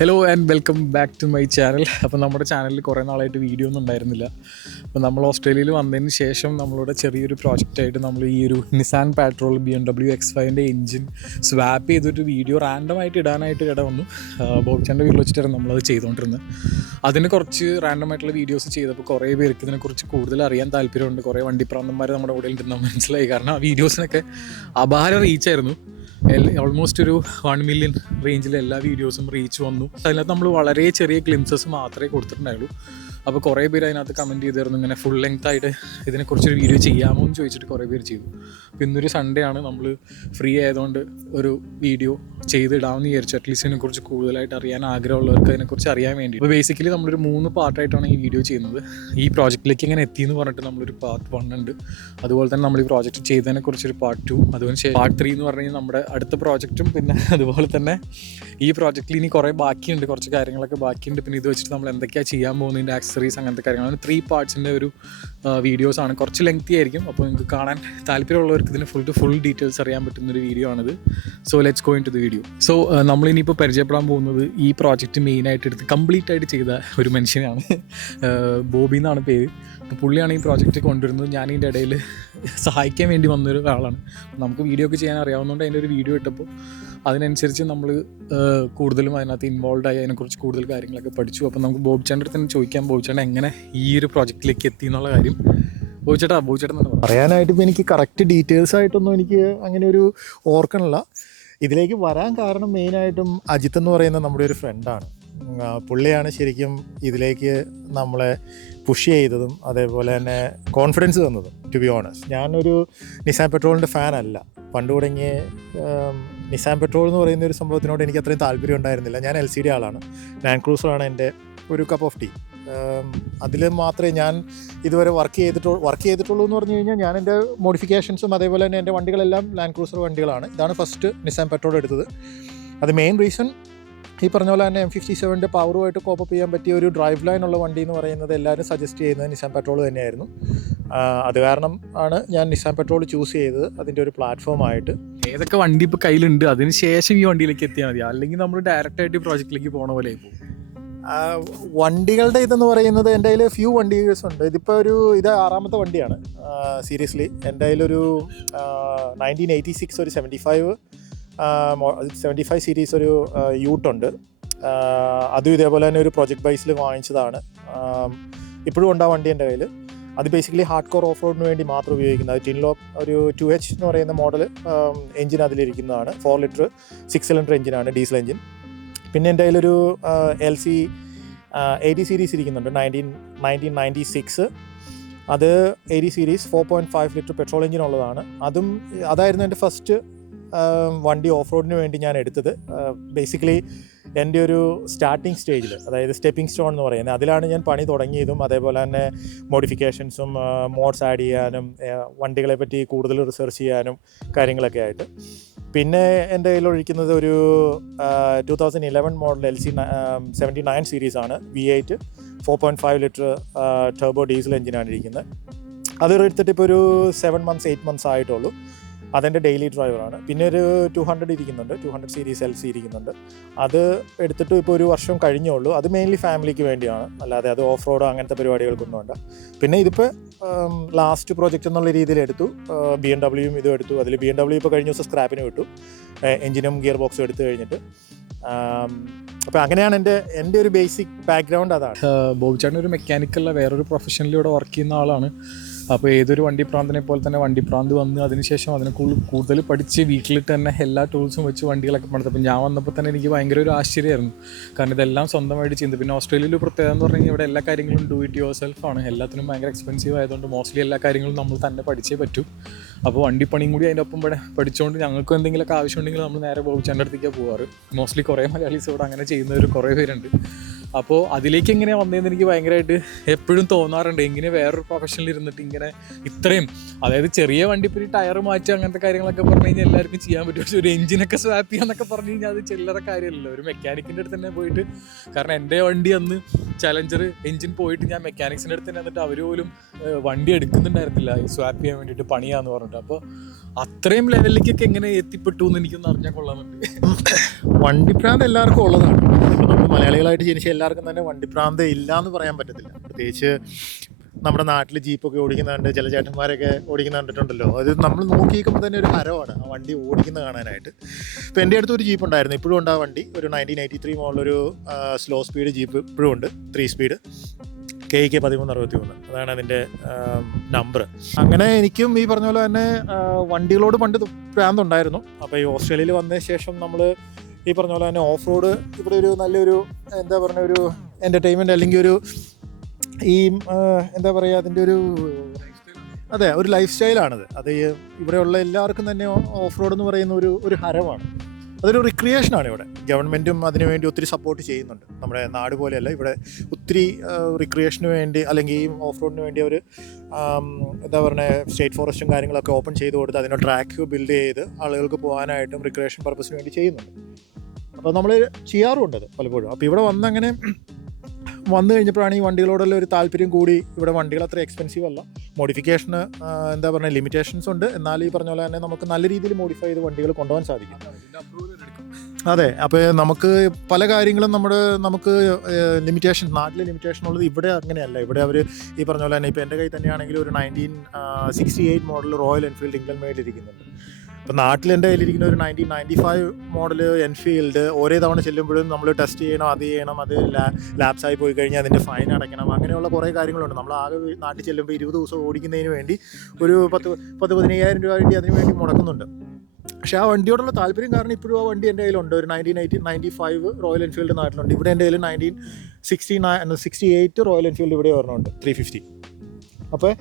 Hello and welcome back to my channel. അപ്പോൾ നമ്മുടെ ചാനലിൽ കുറേ നാളായിട്ട് വീഡിയോ ഒന്നും ഉണ്ടായിരുന്നില്ല. അപ്പോൾ നമ്മൾ ഓസ്ട്രേലിയയിൽ വന്നതിന് ശേഷം നമ്മളുടെ ചെറിയൊരു പ്രോജക്റ്റായിട്ട് നമ്മൾ ഈ ഒരു Nissan Patrol BMW X5 engine swap ചെയ്തൊരു വീഡിയോ റാൻഡമായിട്ട് ഇടാനായിട്ട് ഇട വന്നു. ബോബ്ചാൻ്റെ വീട്ടിൽ വെച്ചിട്ടായിരുന്നു നമ്മളത് ചെയ്തുകൊണ്ടിരുന്നത്. അതിന് കുറച്ച് റാൻഡമായിട്ടുള്ള വീഡിയോസ് ചെയ്തപ്പോൾ കുറേ പേർക്ക് ഇതിനെക്കുറിച്ച് കൂടുതൽ അറിയാൻ താല്പര്യമുണ്ട്. കുറേ വണ്ടിപ്രാന്തന്മാർ നമ്മുടെ കൂടെ ഉണ്ടെന്ന് മനസ്സിലായി. കാരണം ആ വീഡിയോസിനൊക്കെ അപാര റീച്ചായിരുന്നു. ഓൾമോസ്റ്റ് ഒരു 1 മില്യൺ റേഞ്ചിൽ എല്ലാ വീഡിയോസും റീച്ച് വന്നു. അതിനകത്ത് നമ്മൾ വളരെ ചെറിയ ഗ്ലിംസസ് മാത്രമേ കൊടുത്തിട്ടുണ്ടായുള്ളൂ. അപ്പോൾ കുറേ പേര് അതിനകത്ത് കമൻറ്റ് ചെയ്തിരുന്നു ഇങ്ങനെ ഫുൾ ലെങ്ത് ആയിട്ട് ഇതിനെക്കുറിച്ചൊരു വീഡിയോ ചെയ്യാമോ എന്ന് ചോദിച്ചിട്ട് കുറേ പേര് ചെയ്തു. അപ്പോൾ ഇന്നൊരു സൺഡേ ആണ്, നമ്മൾ ഫ്രീ ആയതുകൊണ്ട് ഒരു വീഡിയോ ചെയ്തിടാമെന്ന് വിചാരിച്ചു. അറ്റ്ലീസ്റ്റ് ഇതിനെക്കുറിച്ച് കൂടുതലായിട്ട് അറിയാൻ ആഗ്രഹമുള്ളവർക്ക് അതിനെക്കുറിച്ച് അറിയാൻ വേണ്ടി. അപ്പോൾ ബേസിക്കലി നമ്മളൊരു 3 പാർട്ടായിട്ടാണ് ഈ വീഡിയോ ചെയ്യുന്നത്. ഈ പ്രോജക്റ്റിലേക്ക് എങ്ങനെ എത്തിയെന്ന് പറഞ്ഞിട്ട് നമ്മളൊരു പാർട്ട് 1 ഉണ്ട്. അതുപോലെ തന്നെ നമ്മൾ ഈ പ്രോജക്റ്റ് ചെയ്തതിനെക്കുറിച്ചൊരു പാർട്ട് 2, അതുപോലെ ശേഷം പാർട്ട് 3 എന്ന് പറഞ്ഞു കഴിഞ്ഞാൽ നമ്മുടെ അടുത്ത പ്രോജക്റ്റും പിന്നെ അതുപോലെ തന്നെ ഈ പ്രോജക്റ്റിൽ ഇനി കുറേ ബാക്കിയുണ്ട്, കുറച്ച് കാര്യങ്ങളൊക്കെ ബാക്കിയുണ്ട്. പിന്നെ ഇത് വെച്ചിട്ട് നമ്മൾ എന്തൊക്കെയാണ് ചെയ്യാൻ പോകുന്നതിൻ്റെ ആക്സസറീസ് അങ്ങനത്തെ കാര്യങ്ങളാണ്. 3 പാർട്സിൻ്റെ ഒരു വീഡിയോസാണ്. കുറച്ച് ലെങ്തി ആയിരിക്കും. അപ്പോൾ നിങ്ങൾക്ക് കാണാൻ താല്പര്യമുള്ളവർക്ക് ഇതിന് ഫുൾ ഡീറ്റെയിൽസ് അറിയാൻ പറ്റുന്നൊരു വീഡിയോ ആണിത്. So let's go into the video. So നമ്മളിനിയിപ്പോൾ പരിചയപ്പെടാൻ പോകുന്നത് ഈ പ്രോജക്റ്റ് മെയിനായിട്ട് എടുത്ത് കംപ്ലീറ്റ് ആയിട്ട് ചെയ്ത ഒരു മനുഷ്യനാണ്. ബോബി എന്നാണ് പേര്. അപ്പോൾ പുള്ളിയാണ് ഈ പ്രോജക്റ്റ് കൊണ്ടുവരുന്നത്. ഞാൻ ഇതിൻ്റെ ഇടയിൽ സഹായിക്കാൻ വേണ്ടി വന്നൊരു ആളാണ്. നമുക്ക് വീഡിയോ ഒക്കെ ചെയ്യാൻ അറിയാവുന്നതുകൊണ്ട് അതിൻ്റെ ഒരു വീഡിയോ ഇട്ടപ്പോൾ അതിനനുസരിച്ച് നമ്മൾ കൂടുതലും അതിനകത്ത് ഇൻവോൾവ് ആയി അതിനെക്കുറിച്ച് കൂടുതൽ കാര്യങ്ങളൊക്കെ പഠിച്ചു. അപ്പോൾ നമുക്ക് ബോബ്ചാൻ്റെ അടുത്ത് ചോദിക്കാം, ബോബ്ചാൻ എങ്ങനെ ഈ ഒരു പ്രോജക്റ്റിലേക്ക് എത്തി എന്നുള്ള കാര്യം. ബോബ്ചേട്ടൻ തന്നെ പറയാനായിട്ട് ഇപ്പോൾ എനിക്ക് കറക്റ്റ് ഡീറ്റെയിൽസ് ആയിട്ടൊന്നും എനിക്ക് അങ്ങനെ ഒരു ഓർക്കണില്ല. ഇതിലേക്ക് വരാൻ കാരണം മെയിനായിട്ടും അജിത്ത് എന്ന് പറയുന്ന നമ്മുടെ ഒരു ഫ്രണ്ടാണ്. പുള്ളിയാണ് ശരിക്കും ഇതിലേക്ക് നമ്മളെ പുഷ് ചെയ്തതും അതേപോലെ തന്നെ കോൺഫിഡൻസ് തന്നതും. ടു ബി ഓണസ്റ്റ്, ഞാനൊരു നിസാൻ പെട്രോളിൻ്റെ ഫാനല്ല. പണ്ട് തുടങ്ങിയ നിസാൻ പെട്രോൾ എന്ന് പറയുന്ന ഒരു സംഭവത്തിനോട് എനിക്ക് അത്രയും താല്പര്യം ഉണ്ടായിരുന്നില്ല. ഞാൻ LCD ആളാണ്. ലാൻഡ് ക്രൂസറാണ് എൻ്റെ ഒരു കപ്പ് ഓഫ് ടീ. അതിൽ മാത്രമേ ഞാൻ ഇതുവരെ വർക്ക് ചെയ്തിട്ടുള്ളൂ എന്ന് പറഞ്ഞു കഴിഞ്ഞാൽ ഞാൻ എൻ്റെ മോഡിഫിക്കേഷൻസും അതേപോലെ തന്നെ എൻ്റെ വണ്ടികളെല്ലാം ലാൻഡ് ക്രൂസർ വണ്ടികളാണ്. ഇതാണ് ഫസ്റ്റ് നിസാൻ പെട്രോൾ എടുത്തത്. അത് മെയിൻ റീസൺ ഈ പറഞ്ഞ പോലെ തന്നെ M57 പവറുമായിട്ട് കോപ്പപ്പ് ചെയ്യാൻ പറ്റിയ ഒരു ഡ്രൈവ് ലൈൻ ഉള്ള വണ്ടി എന്ന് പറയുന്നത് എല്ലാവരും സജസ്റ്റ് ചെയ്യുന്നത് നിസാൻ പെട്രോൾ തന്നെയായിരുന്നു. അത് കാരണം ആണ് ഞാൻ നിസാൻ പെട്രോൾ ചൂസ് ചെയ്തത് അതിൻ്റെ ഒരു പ്ലാറ്റ്ഫോമായിട്ട്. ഏതൊക്കെ വണ്ടി ഇപ്പോൾ കയ്യിലുണ്ട് അതിന് ശേഷം ഈ വണ്ടിയിലേക്ക് എത്തിയാൽ മതി, അല്ലെങ്കിൽ നമ്മൾ ഡയറക്റ്റായിട്ട് പ്രോജക്റ്റിലേക്ക് പോകണ പോലെ പോകും. വണ്ടികളുടെ ഇതെന്ന് പറയുന്നത് എൻ്റെ കയ്യിൽ ഫ്യൂ വണ്ടീസ് ഉണ്ട്. ഇത് 6ാമത്തെ വണ്ടിയാണ്. സീരിയസ്ലി എൻ്റെ കയ്യിലൊരു 1986 ഒരു 75 സീരീസ് ഒരു യൂട്ടുണ്ട്. അതും ഇതേപോലെ തന്നെ ഒരു പ്രൊജക്ട് ബൈസിൽ വാങ്ങിച്ചതാണ്. ഇപ്പോഴും ഉണ്ട് ആ വണ്ടി എൻ്റെ കയ്യിൽ. അത് ബേസിക്കലി ഹാർഡ് കോർ ഓഫ് റോഡിന് വേണ്ടി മാത്രം ഉപയോഗിക്കുന്നത്. ടിൻ ലോക്ക് ഒരു 2H എന്ന് പറയുന്ന മോഡൽ എഞ്ചിൻ അതിലിരിക്കുന്നതാണ്. 4 ലിറ്റർ 6 സിലിണ്ടർ എഞ്ചിനാണ്, ഡീസൽ എഞ്ചിൻ. പിന്നെ എൻ്റെ കയ്യിലൊരു LC 80 സീരീസ് ഇരിക്കുന്നുണ്ട്, 1996. അത് 80 സീരീസ് 4.5 ലിറ്റർ പെട്രോൾ എഞ്ചിൻ ഉള്ളതാണ്. അതായിരുന്നു എൻ്റെ ഫസ്റ്റ് വണ്ടി ഓഫ് റോഡിന് വേണ്ടി ഞാൻ എടുത്തത്. ബേസിക്കലി എൻ്റെ ഒരു സ്റ്റാർട്ടിങ് സ്റ്റേജിൽ, അതായത് സ്റ്റെപ്പിംഗ് സ്റ്റോൺ എന്ന് പറയുന്നത്, അതിലാണ് ഞാൻ പണി തുടങ്ങിയതും അതേപോലെ തന്നെ മോഡിഫിക്കേഷൻസും മോഡ്സ് ആഡ് ചെയ്യാനും വണ്ടികളെ പറ്റി കൂടുതൽ റിസർച്ച് ചെയ്യാനും കാര്യങ്ങളൊക്കെ ആയിട്ട്. പിന്നെ എൻ്റെ കയ്യിലൊഴിക്കുന്നത് ഒരു 2011 model LC 79 സീരീസാണ്. V8 4.5 litre turbo diesel എഞ്ചിനാണ് ഇരിക്കുന്നത്. അത് എടുത്തിട്ട് ഇപ്പോൾ ഒരു 7 മന്ത്സ് 8 മന്ത്സ് ആയിട്ടുള്ളൂ. അതെൻ്റെ ഡെയിലി ഡ്രൈവറാണ്. പിന്നെ ഒരു 200 ഇരിക്കുന്നുണ്ട്, 200 സീരീസ് LC ഇരിക്കുന്നുണ്ട്. അത് എടുത്തിട്ട് ഇപ്പോൾ ഒരു വർഷം കഴിഞ്ഞുള്ളൂ. അത് മെയിൻലി ഫാമിലിക്ക് വേണ്ടിയാണ്, അല്ലാതെ അത് ഓഫ് റോഡ് അങ്ങനത്തെ പരിപാടികൾക്കൊന്നും വേണ്ട. പിന്നെ ഇതിപ്പോൾ ലാസ്റ്റ് പ്രോജക്റ്റ് എന്നുള്ള രീതിയിൽ എടുത്തു. BMW ഇതും എടുത്തു. അതിൽ BMW ഇപ്പോൾ കഴിഞ്ഞ ദിവസം സ്ക്രാപ്പിന് വിട്ടു, എഞ്ചിനും ഗിയർ ബോക്സും എടുത്തു കഴിഞ്ഞിട്ട്. അപ്പോൾ അങ്ങനെയാണ് എൻ്റെ ഒരു ബേസിക് ബാക്ക്ഗ്രൗണ്ട്. അതാണ്. ബോബ്ചാൻ ഒരു മെക്കാനിക്കല്ല, വേറൊരു പ്രൊഫഷനിലൂടെ വർക്ക് ചെയ്യുന്ന ആളാണ്. അപ്പോൾ ഏതൊരു വണ്ടിപ്രാന്തനെ പോലെ തന്നെ വണ്ടിപ്രാന്ത് വന്ന് അതിനുശേഷം അതിനെ കൂടുതൽ പഠിച്ച് വീട്ടിലിട്ട് തന്നെ എല്ലാ ടൂൾസും വെച്ച് വണ്ടികളൊക്കെ പണിതപ്പോൾ ഞാൻ വന്നപ്പോൾ തന്നെ എനിക്ക് ഭയങ്കര ഒരു ആശ്ചര്യമായിരുന്നു. കാരണം ഇതെല്ലാം സ്വന്തമായിട്ട് ചെയ്യുന്നത്. പിന്നെ ഓസ്ട്രേലിയയിൽ പ്രത്യേകത എന്ന് പറഞ്ഞു കഴിഞ്ഞാൽ ഇവിടെ എല്ലാ കാര്യങ്ങളും ഡു ഇറ്റ് യുവർ സെൽഫ് ആണ്. എല്ലാത്തിനും ഭയങ്കര എക്സ്പെൻസീവ് ആയതുകൊണ്ട് മോസ്റ്റ്ലി എല്ലാ കാര്യങ്ങളും നമ്മൾ തന്നെ പഠിച്ചേ പറ്റൂ. അപ്പോൾ വണ്ടിപ്പണിയും കൂടി അതിൻ്റെ ഒപ്പം പഠിച്ചുകൊണ്ട് ഞങ്ങൾക്കും എന്തെങ്കിലുമൊക്കെ ആവശ്യമുണ്ടെങ്കിൽ നമ്മൾ നേരെ ബോബ്ചാൻ്റെ അടുത്തേക്കാണ് പോകാറ്. മോസ്റ്റ്ലി കുറേ മലയാളീസ് ഇവിടെ അങ്ങനെ ചെയ്യുന്നവർ കുറേ പേരുണ്ട്. അപ്പോൾ അതിലേക്ക് എങ്ങനെയാണ് വന്നതെന്ന് എനിക്ക് ഭയങ്കരമായിട്ട് എപ്പോഴും തോന്നാറുണ്ട്. എങ്ങനെ വേറൊരു പ്രൊഫഷനിൽ ഇരുന്നിട്ട് ഇങ്ങനെ ഇത്രയും, അതായത് ചെറിയ വണ്ടി ഇപ്പോൾ ടയർ മാറ്റി അങ്ങനത്തെ കാര്യങ്ങളൊക്കെ പറഞ്ഞു കഴിഞ്ഞാൽ എല്ലാവർക്കും ചെയ്യാൻ പറ്റും. പക്ഷേ ഒരു എഞ്ചിനൊക്കെ സ്വാപ്പ് ചെയ്യാന്നൊക്കെ പറഞ്ഞു കഴിഞ്ഞാൽ അത് ചില്ലറ കാര്യമല്ലല്ലോ. ഒരു മെക്കാനിക്കിൻ്റെ അടുത്ത് തന്നെ പോയിട്ട്, കാരണം എൻ്റെ വണ്ടി അന്ന് ചലഞ്ചർ എഞ്ചിൻ പോയിട്ട് ഞാൻ മെക്കാനിക്സിൻ്റെ അടുത്ത് തന്നെ എന്നിട്ട് അവർ പോലും വണ്ടി എടുക്കുന്നുണ്ടായിരുന്നില്ല ഈ സ്വാപ്പ് ചെയ്യാൻ വേണ്ടിയിട്ട് പണിയാന്ന് പറഞ്ഞിട്ട്. അപ്പോൾ അത്രയും ലെവലിലേക്കൊക്കെ എങ്ങനെ എത്തിപ്പെട്ടു എന്ന് എനിക്കൊന്ന് അറിഞ്ഞാൽ കൊള്ളാമെന്നുണ്ട്. വണ്ടിപ്രാന്ത് എല്ലാവർക്കും ഉള്ളതാണ്. നമ്മൾ മലയാളികളായിട്ട് ജനിച്ച എല്ലാവർക്കും തന്നെ വണ്ടിപ്രാന്ത് ഇല്ല എന്ന് പറയാൻ പറ്റത്തില്ല. പ്രത്യേകിച്ച് നമ്മുടെ നാട്ടിൽ ജീപ്പൊക്കെ ഓടിക്കുന്നുണ്ട്, ചില ചേട്ടന്മാരൊക്കെ ഓടിക്കുന്ന കണ്ടിട്ടുണ്ടല്ലോ. അത് നമ്മൾ നോക്കിയിരിക്കുമ്പോൾ തന്നെ ഒരു ഹരമാണ് ആ വണ്ടി ഓടിക്കുന്നത് കാണാനായിട്ട്. ഇപ്പോൾ എൻ്റെ അടുത്ത് ഒരു ജീപ്പ് ഉണ്ടായിരുന്നു, ഇപ്പോഴും ഉണ്ട് ആ വണ്ടി. ഒരു 1983 മോഡലൊരു സ്ലോ സ്പീഡ് ജീപ്പ് ഇപ്പോഴും ഉണ്ട്, 3 സ്പീഡ് KK 1363, അതാണ് അതിൻ്റെ നമ്പർ. അങ്ങനെ എനിക്കും ഈ പറഞ്ഞ പോലെ തന്നെ വണ്ടികളോട് പണ്ട് ഭ്രാന്തുണ്ടായിരുന്നു. അപ്പോൾ ഈ ഓസ്ട്രേലിയയിൽ വന്നതിന് ശേഷം നമ്മൾ ഈ പറഞ്ഞ പോലെ തന്നെ ഓഫ് റോഡ് ഇവിടെ ഒരു നല്ലൊരു എന്താ പറയുക ഒരു എൻ്റർടൈൻമെൻറ്റ് അല്ലെങ്കിൽ ഒരു ഈ എന്താ പറയുക അതിൻ്റെ ഒരു അതെ ഒരു ലൈഫ് സ്റ്റൈലാണത്. അത് ഇവിടെയുള്ള എല്ലാവർക്കും തന്നെ ഓഫ് റോഡ് എന്ന് പറയുന്ന ഒരു ഹരമാണ്. അതൊരു റിക്രിയേഷനാണ്. ഇവിടെ ഗവൺമെൻറ്റും അതിനുവേണ്ടി ഒത്തിരി സപ്പോർട്ട് ചെയ്യുന്നുണ്ട്. നമ്മുടെ നാട് പോലെയല്ല, ഇവിടെ ഒത്തിരി റിക്രിയേഷന് വേണ്ടി അല്ലെങ്കിൽ ഈ ഓഫ് റോഡിന് വേണ്ടി അവർ എന്താ പറയുക സ്റ്റേറ്റ് ഫോറസ്റ്റും കാര്യങ്ങളൊക്കെ ഓപ്പൺ ചെയ്ത് കൊടുത്ത് അതിൻ്റെ ട്രാക്ക് ബിൽഡ് ചെയ്ത് ആളുകൾക്ക് പോകാനായിട്ടും റിക്രിയേഷൻ പർപ്പസിന് വേണ്ടി ചെയ്യുന്നുണ്ട്. അപ്പോൾ നമ്മൾ ചെയ്യാറുമുണ്ട് അത് പലപ്പോഴും. അപ്പോൾ ഇവിടെ വന്നങ്ങനെ വന്നു കഴിഞ്ഞപ്പോഴാണ് ഈ വണ്ടികളോടുള്ള ഒരു താല്പര്യം കൂടി. ഇവിടെ വണ്ടികൾ അത്ര എക്സ്പെൻസീവ് അല്ല, മോഡിഫിക്കേഷന് എന്താ പറയുക ലിമിറ്റേഷൻസ് ഉണ്ട്. എന്നാൽ ഈ പറഞ്ഞ പോലെ തന്നെ നമുക്ക് നല്ല രീതിയിൽ മോഡിഫൈ ചെയ്ത് വണ്ടികൾ കൊണ്ടുപോകാൻ സാധിക്കും. അതെ, അപ്പോൾ നമുക്ക് പല കാര്യങ്ങളും നമുക്ക് ലിമിറ്റേഷൻ, നാട്ടിൽ ലിമിറ്റേഷൻ ഉള്ളത് ഇവിടെ അങ്ങനെയല്ല. ഇവിടെ അവർ ഈ പറഞ്ഞ പോലെ തന്നെ ഇപ്പോൾ എൻ്റെ കയ്യിൽ തന്നെയാണെങ്കിൽ ഒരു 1968 model royal Enfield England made ഇരിക്കുന്നുണ്ട്. ഇപ്പോൾ നാട്ടിൽ എൻ്റെ കയ്യിലിരിക്കുന്ന ഒരു 1995 മോഡൽ എൻഫീൽഡ് ഓരോ തവണ ചെല്ലുമ്പോഴും നമ്മൾ ടെസ്റ്റ് ചെയ്യണം, അത് ചെയ്യണം, അത് ലാപ്സായി പോയി കഴിഞ്ഞാൽ അതിൻ്റെ ഫൈൻ അടയ്ക്കണം, അങ്ങനെയുള്ള കുറേ കാര്യങ്ങളുണ്ട്. നമ്മൾ ആകെ നാട്ടിൽ ചെല്ലുമ്പോൾ 20 ദിവസം ഓടിക്കുന്നതിന് വേണ്ടി ഒരു 10-15,000 രൂപ വേണ്ടി അതിന് വേണ്ടി മുടക്കുന്നുണ്ട്. പക്ഷേ ആ വണ്ടിയോടുള്ള താല്പര്യം കാരണം ഇപ്പോഴും ആ വണ്ടി എൻ്റെ കയ്യിലുണ്ട്. ഒരു 1995 റോയൽ എൻഫീൽഡ് നാട്ടിലുണ്ട്. ഇവിടെ എൻ്റെ കയ്യിൽ 1968 റോയൽ എൻഫീൽഡ് ഇവിടെ ഒരെണ്ണമുണ്ട് 350. അപ്പോൾ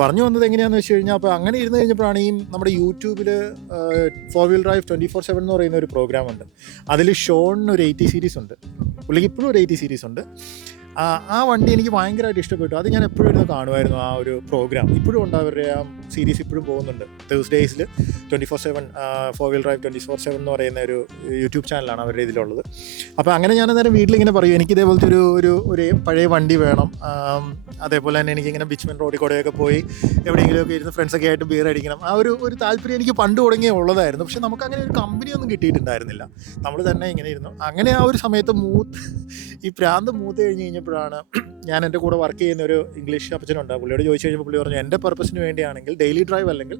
പറഞ്ഞു വന്നത് എങ്ങനെയാണെന്ന് വെച്ച് കഴിഞ്ഞാൽ, അപ്പോൾ അങ്ങനെ ഇരുന്ന് കഴിഞ്ഞപ്പോഴാണ് ഈ നമ്മുടെ യൂട്യൂബിൽ 4 വീൽ ഡ്രൈവ് 24/7 എന്ന് പറയുന്ന ഒരു പ്രോഗ്രാം ഉണ്ട്. അതിൽ ഷോണിന് ഒരു 80 സീരീസ് ഉണ്ട്, പുള്ളിക്ക് ഇപ്പോഴും ഒരു 80 സീരീസ് ഉണ്ട്. ആ വണ്ടി എനിക്ക് ഭയങ്കരമായിട്ട് ഇഷ്ടപ്പെട്ടു. അത് ഞാൻ എപ്പോഴും ഇരുന്ന് കാണുമായിരുന്നു ആ ഒരു പ്രോഗ്രാം. ഇപ്പോഴും ഉണ്ട് അവരുടെ ആ സീരീസ്, ഇപ്പോഴും പോകുന്നുണ്ട്. തേഴ്സ്ഡേയ്സിൽ 24/7 4 വീൽ ഡ്രൈവ് 24/7 എന്ന് പറയുന്ന ഒരു യൂട്യൂബ് ചാനലാണ് അവരുടെ ഇതിലുള്ളത്. അപ്പോൾ അങ്ങനെ ഞാൻ അന്നേരം വീട്ടിലിങ്ങനെ പറയും, എനിക്ക് ഇതേപോലത്തെ ഒരു പഴയ വണ്ടി വേണം. അതേപോലെ തന്നെ എനിക്കിങ്ങനെ ബിച്ച്മൻ റോഡിൽ കൂടെയൊക്കെ പോയി എവിടെയെങ്കിലുമൊക്കെ ഇരുന്ന് ഫ്രണ്ട്സൊക്കെ ആയിട്ട് ബിയർ അടിക്കണം. ആ ഒരു താല്പര്യം എനിക്ക് പണ്ട് തുടങ്ങിയേ ഉള്ളതായിരുന്നു. പക്ഷെ നമുക്ക് അങ്ങനെ ഒരു കമ്പനിയൊന്നും കിട്ടിയിട്ടുണ്ടായിരുന്നില്ല. നമ്മൾ തന്നെ ഇങ്ങനെ ഇരുന്നു. അങ്ങനെ ആ ഒരു സമയത്ത് ഈ പ്രാന്ത് മൂത്ത് കഴിഞ്ഞപ്പോഴാണ് ഞാൻ എൻ്റെ കൂടെ വർക്ക് ചെയ്യുന്ന ഒരു ഇംഗ്ലീഷ് അപ്പച്ചനുണ്ട്. പുള്ളിയോട് ചോദിച്ചു കഴിഞ്ഞപ്പോൾ പുള്ളി പറഞ്ഞു, എൻ്റെ പർപ്പസിന് വേണ്ടിയാണെങ്കിൽ ഡെയിലി ഡ്രൈവ് അല്ലെങ്കിൽ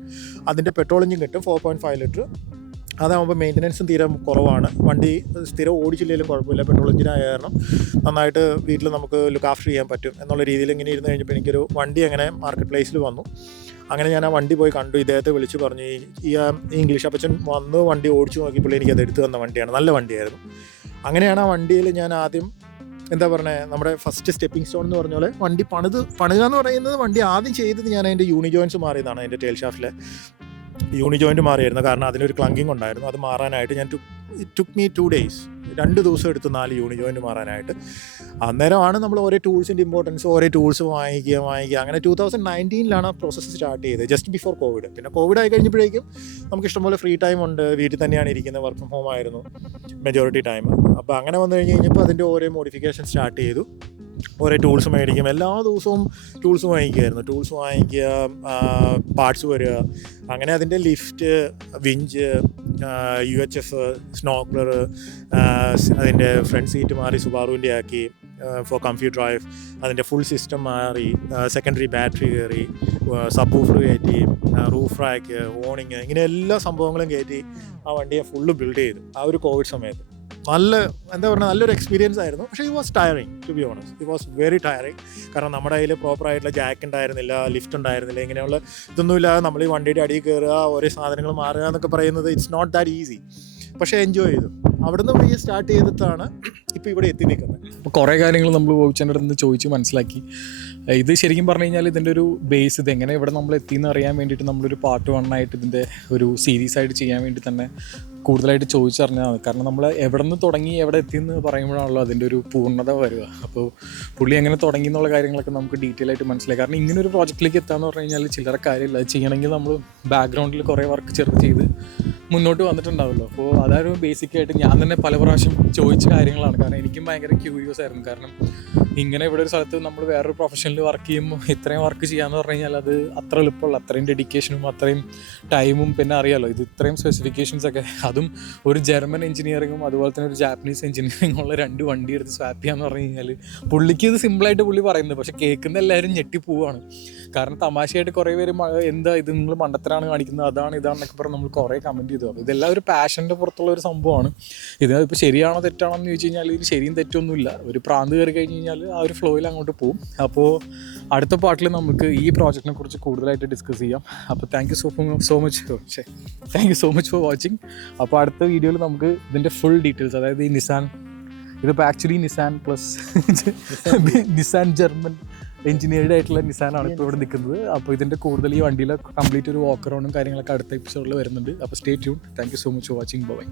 അതിൻ്റെ പെട്രോൾ എഞ്ചിൻ കിട്ടും 4.5 ലിറ്റർ. അതാകുമ്പോൾ മെയിൻ്റനൻസും തീരെ കുറവാണ്. വണ്ടി സ്ഥിരം ഓടിച്ചില്ലെങ്കിലും കുഴപ്പമില്ല, പെട്രോൾ എഞ്ചിനായ കാരണം നന്നായിട്ട് വീട്ടിൽ നമുക്ക് ലുക്ക് ആഫ്റ്റർ ചെയ്യാൻ പറ്റും എന്നുള്ള രീതിയിൽ ഇങ്ങനെ ഇരുന്ന് കഴിഞ്ഞപ്പോൾ എനിക്കൊരു വണ്ടി അങ്ങനെ മാർക്കറ്റ് പ്ലേസിൽ വന്നു. അങ്ങനെ ഞാൻ ആ വണ്ടി പോയി കണ്ടു, ഇദ്ദേഹത്തെ വിളിച്ച് പറഞ്ഞു. ഈ ഇംഗ്ലീഷ് അപ്പച്ചൻ വന്ന് വണ്ടി ഓടിച്ചു നോക്കിയപ്പോൾ എനിക്കത് എടുത്തു തന്ന വണ്ടിയാണ്, നല്ല വണ്ടിയായിരുന്നു. അങ്ങനെയാണ് ആ വണ്ടിയിൽ ഞാൻ ആദ്യം എന്താ പറയുക നമ്മുടെ ഫസ്റ്റ് സ്റ്റെപ്പിംഗ് സ്റ്റോൺ എന്ന് പറഞ്ഞ പോലെ വണ്ടി പണിതുക എന്ന് പറയുന്നത്, വണ്ടി ആദ്യം ചെയ്തത് ഞാൻ അതിൻ്റെ യൂണി ജോയിൻറ്റ്സ് മാറിയതാണ്. അതിൻ്റെ ടെയിൽ ഷാഫ്റ്റിലെ യൂണി ജോയിൻറ്റ് മാറിയായിരുന്നു, കാരണം അതിനൊരു ക്ലങ്കിങ് ഉണ്ടായിരുന്നു. അത് മാറാനായിട്ട് ഇറ്റ് ടുക്ക് മീ 2 days, 2 ദിവസം എടുത്ത് 4 യൂണി ജോയിൻറ്റ് മാറാനായിട്ട്. അന്നേരമാണ് നമ്മൾ ഓരോ ടൂൾസിൻ്റെ ഇമ്പോർട്ടൻസ്, ഓരോ ടൂൾസ് വാങ്ങിക്കുക. അങ്ങനെ 2019 ആ പ്രോസസ്സ് സ്റ്റാർട്ട് ചെയ്തത്, ജസ്റ്റ് ബിഫോർ കോവിഡ്. പിന്നെ കോവിഡ് ആയി കഴിഞ്ഞപ്പോഴേക്കും നമുക്ക് ഇഷ്ടംപോലെ ഫ്രീ ടൈം ഉണ്ട്, വീട്ടിൽ തന്നെയാണ് ഇരിക്കുന്നത്, വർക്ക് ഫ്രം ഹോം ആയിരുന്നു മെജോറിറ്റി ടൈം. അപ്പോൾ അങ്ങനെ വന്നു കഴിഞ്ഞപ്പോൾ അതിൻ്റെ ഓരോ മോഡിഫിക്കേഷൻ സ്റ്റാർട്ട് ചെയ്തു. ഓരോ ടൂൾസ് മേടിക്കും, എല്ലാ ദിവസവും ടൂൾസ് വാങ്ങിക്കുമായിരുന്നു. ടൂൾസ് വാങ്ങിക്കുക, പാർട്സ് വരിക, അങ്ങനെ അതിൻ്റെ ലിഫ്റ്റ്, വിഞ്ച്, UHF, സ്നോക്ലർ, അതിൻ്റെ ഫ്രണ്ട് സീറ്റ് മാറി സുബാറുവിൻ്റെ ആക്കി ഫോർ കംഫി ഡ്രൈവ്, അതിൻ്റെ ഫുൾ സിസ്റ്റം മാറി, സെക്കൻഡറി ബാറ്ററി കയറി, സബ് വൂഫർ കയറ്റി, റൂഫ് റാക്ക്, ഓണിങ്, ഇങ്ങനെ എല്ലാ സംഭവങ്ങളും കയറ്റി ആ വണ്ടിയെ ഫുള്ള് ബിൽഡ് ചെയ്തു ആ ഒരു കോവിഡ് സമയത്ത്. നല്ലൊരു എക്സ്പീരിയൻസ് ആയിരുന്നു. പക്ഷേ it was tiring, to be honest. It was very tiring. കാരണം നമ്മുടെ കയ്യിൽ പ്രോപ്പറായിട്ടുള്ള ജാക്ക് ഉണ്ടായിരുന്നില്ല, ലിഫ്റ്റ് ഉണ്ടായിരുന്നില്ല, ഇങ്ങനെയുള്ള ഇതൊന്നുമില്ലാതെ നമ്മൾ ഈ വണ്ടിയുടെ അടിയിൽ കയറുക, ഓരോ സാധനങ്ങൾ മാറുക എന്നൊക്കെ പറയുന്നത് ഇറ്റ്സ് നോട്ട് ദാറ്റ് ഈസി. പക്ഷേ എൻജോയ് ചെയ്തു. അവിടുന്ന് വഴി സ്റ്റാർട്ട് ചെയ്തിട്ടാണ് ഇപ്പോൾ ഇവിടെ എത്തി നിൽക്കുന്നത്. അപ്പോൾ കുറേ കാര്യങ്ങൾ നമ്മൾ ബോബിച്ചേൻ്റെ അടുത്ത് ചോദിച്ച് മനസ്സിലാക്കി. ഇത് ശരിക്കും പറഞ്ഞു കഴിഞ്ഞാൽ ഇതിൻ്റെ ഒരു ബേസ്, ഇതെങ്ങനെ ഇവിടെ നമ്മൾ എത്തിയെന്ന് അറിയാൻ വേണ്ടിയിട്ട് നമ്മളൊരു പാർട്ട് 1 ആയിട്ട് ഇതിൻ്റെ ഒരു സീരീസ് ആയിട്ട് ചെയ്യാൻ വേണ്ടി തന്നെ കൂടുതലായിട്ട് ചോദിച്ചറിഞ്ഞതാണ്. കാരണം നമ്മൾ എവിടെ നിന്ന് തുടങ്ങി എവിടെ എത്തിയെന്ന് പറയുമ്പോഴാണല്ലോ അതിൻ്റെ ഒരു പൂർണ്ണത വരിക. അപ്പോൾ പുള്ളി എങ്ങനെ തുടങ്ങി എന്നുള്ള കാര്യങ്ങളൊക്കെ നമുക്ക് ഡീറ്റെയിൽ ആയിട്ട് മനസ്സിലായി. കാരണം ഇങ്ങനെ ഒരു പ്രോജക്റ്റിലേക്ക് എത്താമെന്ന് പറഞ്ഞു കഴിഞ്ഞാൽ ചില്ലറ കാര്യമില്ല. അത് ചെയ്യണമെങ്കിൽ നമ്മൾ ബാക്ക്ഗ്രൗണ്ടിൽ കുറേ വർക്ക് ചെയ്ത് മുന്നോട്ട് വന്നിട്ടുണ്ടാവുമല്ലോ. അപ്പോൾ അതൊരു ബേസിക്കായിട്ട് ഞാൻ തന്നെ പല പ്രാവശ്യം ചോദിച്ച കാര്യങ്ങളാണ്. കാരണം എനിക്കും ഭയങ്കര ക്യൂരിയസ് ആയിരുന്നു. കാരണം ഇങ്ങനെ ഇവിടെ ഒരു സ്ഥലത്ത് നമ്മൾ വേറൊരു പ്രൊഫഷനിൽ വർക്ക് ചെയ്യുമ്പോൾ ഇത്രയും വർക്ക് ചെയ്യാന്ന് പറഞ്ഞു കഴിഞ്ഞാൽ അത് അത്ര എളുപ്പമുള്ള, അത്രയും ഡെഡിക്കേഷനും അത്രയും ടൈമും, പിന്നെ അറിയാലോ ഇത് ഇത്രയും സ്പെസിഫിക്കേഷൻസ് ഒക്കെ, അതും ഒരു ജർമ്മൻ എഞ്ചിനീയറിങ്ങും അതുപോലെ തന്നെ ഒരു ജാപ്പനീസ് എഞ്ചിനീയറിംഗും ഉള്ള 2 വണ്ടി എടുത്ത് സ്വാപ്പ് ചെയ്യാന്ന് പറഞ്ഞു കഴിഞ്ഞാൽ പുള്ളിക്ക് ഇത് സിമ്പിളായിട്ട് പുള്ളി പറയുന്നത്, പക്ഷെ കേൾക്കുന്ന എല്ലാവരും ഞെട്ടിപ്പോവാണ്. കാരണം തമാശയായിട്ട് കുറേ പേര് എന്താ ഇത് നിങ്ങൾ മണ്ടത്തരാണ് കാണിക്കുന്നത്, അതാണ് ഇതാണെന്നൊക്കെ പറഞ്ഞ് നമ്മൾ കുറേ കമൻറ്റ് ചെയ്തു. അപ്പോൾ ഇതെല്ലാം ഒരു പാഷൻ്റെ പുറത്തുള്ള ഒരു സംഭവമാണ്. ഇതിപ്പോൾ ശരിയാണോ തെറ്റാണോ എന്ന് ചോദിച്ചു കഴിഞ്ഞാൽ ഇത് ശരിയും തെറ്റൊന്നുമില്ല. ഒരു പ്രാന്ത് കയറി കഴിഞ്ഞ് കഴിഞ്ഞാൽ ആ ഒരു ഫ്ലോയിൽ അങ്ങോട്ട് പോകും. അപ്പോൾ അടുത്ത പാർട്ടിൽ നമുക്ക് ഈ പ്രോജക്റ്റിനെ കുറിച്ച് കൂടുതലായിട്ട് ഡിസ്കസ് ചെയ്യാം. അപ്പോൾ thank you so much for watching. അപ്പോൾ അടുത്ത വീഡിയോയിൽ നമുക്ക് ഇതിൻ്റെ ഫുൾ ഡീറ്റെയിൽസ്, അതായത് ഈ നിസാൻ, ഇതിപ്പോൾ actually Nissan plus Nissan German engineered ആയിട്ടുള്ള നിസാനാണ് ഇപ്പോൾ ഇവിടെ നിൽക്കുന്നത്. അപ്പോൾ ഇതിൻ്റെ കൂടുതൽ ഈ വണ്ടിയിലെ കംപ്ലീറ്റ് ഒരു വാക്ക് അറൗണ്ടും കാര്യങ്ങളൊക്കെ അടുത്ത എപ്പിസോഡിൽ വരുന്നുണ്ട്. അപ്പോൾ stay tune. Thank you so much for watching. By.